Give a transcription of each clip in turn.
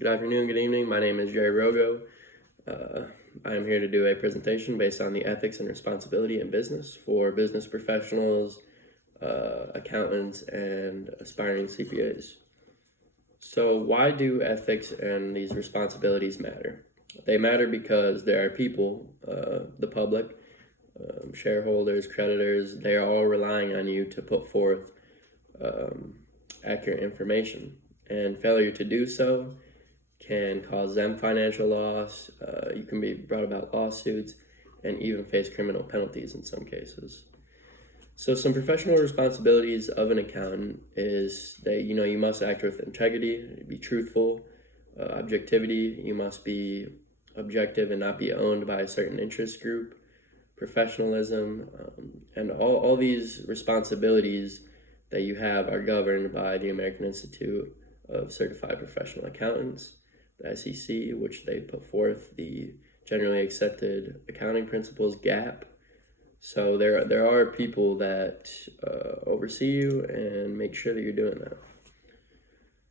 Good afternoon, good evening. My name is Jerry Rogo. I am here to do a presentation based on the ethics and responsibility in business for business professionals, accountants, and aspiring CPAs. So, why do ethics and these responsibilities matter? They matter because there are people, the public, shareholders, creditors, they are all relying on you to put forth accurate information. And failure to do so can cause them financial loss. You can be brought about lawsuits and even face criminal penalties in some cases. So some professional responsibilities of an accountant is that you must act with integrity, be truthful, objectivity. You must be objective and not be owned by a certain interest group, professionalism, and all these responsibilities that you have are governed by the American Institute of Certified Professional Accountants, the SEC, which they put forth the Generally Accepted Accounting Principles, GAAP. So there are people that oversee you and make sure that you're doing that.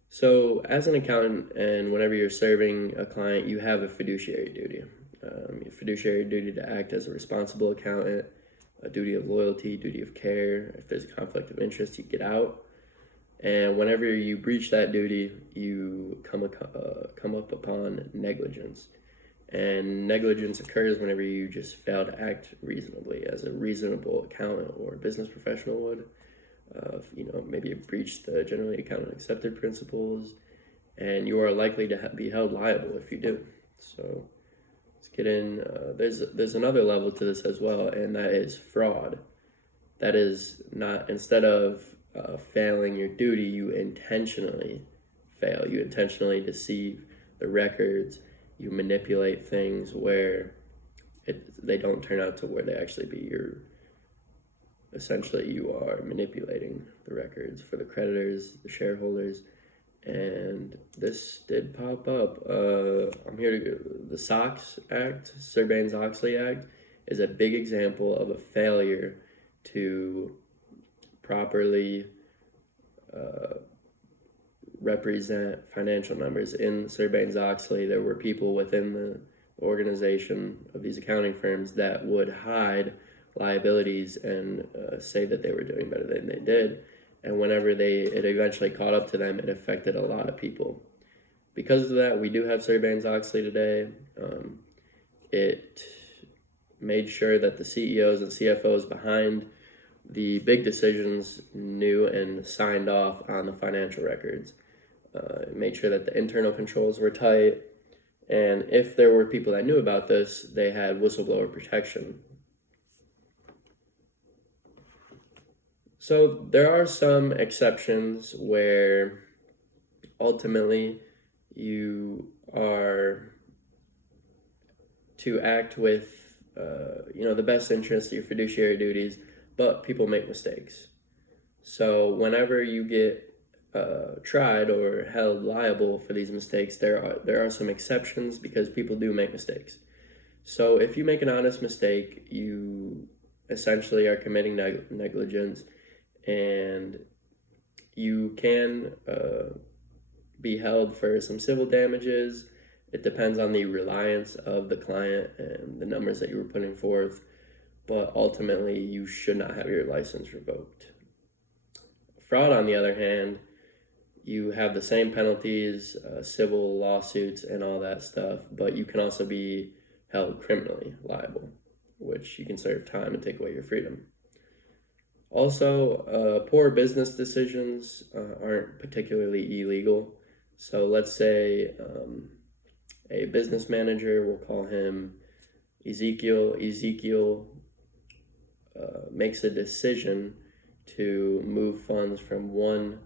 So as an accountant, and whenever you're serving a client, you have a fiduciary duty. A fiduciary duty to act as a responsible accountant, a duty of loyalty, duty of care. If there's a conflict of interest, you get out. And whenever you breach that duty, you come up upon negligence. And negligence occurs whenever you just fail to act reasonably, as a reasonable accountant or business professional would. Maybe you breach the generally accepted principles, and you are likely to be held liable if you do. So let's get in. There's another level to this as well, and that is fraud. That is not, instead of failing your duty, you intentionally fail. You intentionally deceive the records. You manipulate things where they don't turn out to where they actually be. Essentially, you are manipulating the records for the creditors, the shareholders, and this did pop up. I'm here to go. The SOX Act, Sarbanes-Oxley Act, is a big example of a failure to properly represent financial numbers. In Sarbanes-Oxley, there were people within the organization of these accounting firms that would hide liabilities and say that they were doing better than they did. And whenever it eventually caught up to them, it affected a lot of people. Because of that, we do have Sarbanes-Oxley today. It made sure that the CEOs and CFOs behind the big decisions knew and signed off on the financial records. It made sure that the internal controls were tight, and if there were people that knew about this, they had whistleblower protection. So there are some exceptions where ultimately you are to act with the best interest of your fiduciary duties, but people make mistakes. So whenever you get tried or held liable for these mistakes, there are some exceptions because people do make mistakes. So if you make an honest mistake, you essentially are committing negligence, and you can be held for some civil damages. It depends on the reliance of the client and the numbers that you were putting forth, but ultimately you should not have your license revoked. Fraud, on the other hand, you have the same penalties, civil lawsuits and all that stuff, but you can also be held criminally liable, which you can serve time and take away your freedom. Also, poor business decisions aren't particularly illegal. So let's say a business manager, we'll call him Ezekiel. Ezekiel makes a decision to move funds from one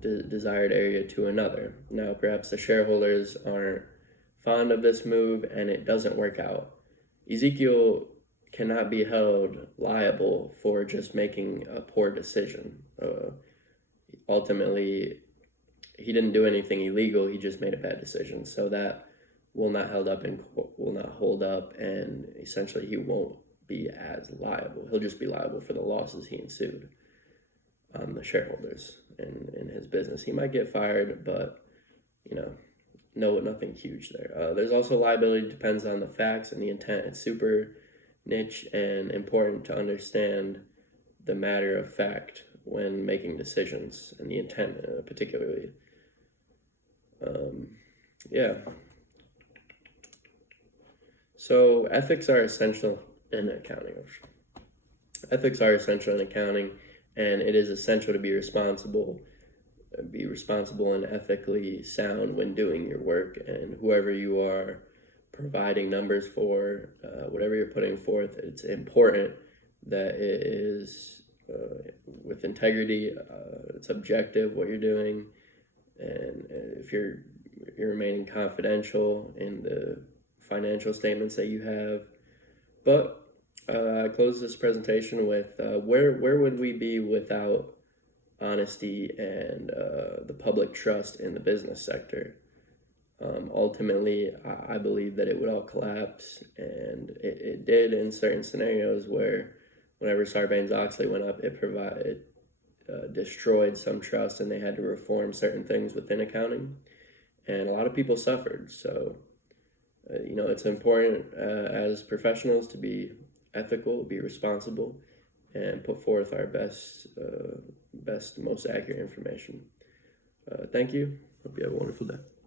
desired area to another. Now, perhaps the shareholders aren't fond of this move and it doesn't work out. Ezekiel cannot be held liable for just making a poor decision. Ultimately, he didn't do anything illegal, he just made a bad decision. So that will not hold up, and essentially he won't be as liable. He'll just be liable for the losses he ensued on the shareholders in his business. He might get fired, but nothing huge there. There's also liability depends on the facts and the intent. It's super niche and important to understand the matter of fact when making decisions and the intent particularly. Yeah. So ethics are essential in accounting. Ethics are essential in accounting, and it is essential to be responsible and ethically sound when doing your work. And whoever you are providing numbers for, whatever you're putting forth, it's important that it is with integrity. It's objective what you're doing, and if you're remaining confidential in the financial statements that you have. But I close this presentation with where would we be without honesty and the public trust in the business sector? Ultimately, I believe that it would all collapse, and it did in certain scenarios where whenever Sarbanes-Oxley went up, it destroyed some trust, and they had to reform certain things within accounting, and a lot of people suffered. So, it's important as professionals to be ethical, be responsible, and put forth our best, most accurate information. Thank you. Hope you have a wonderful day.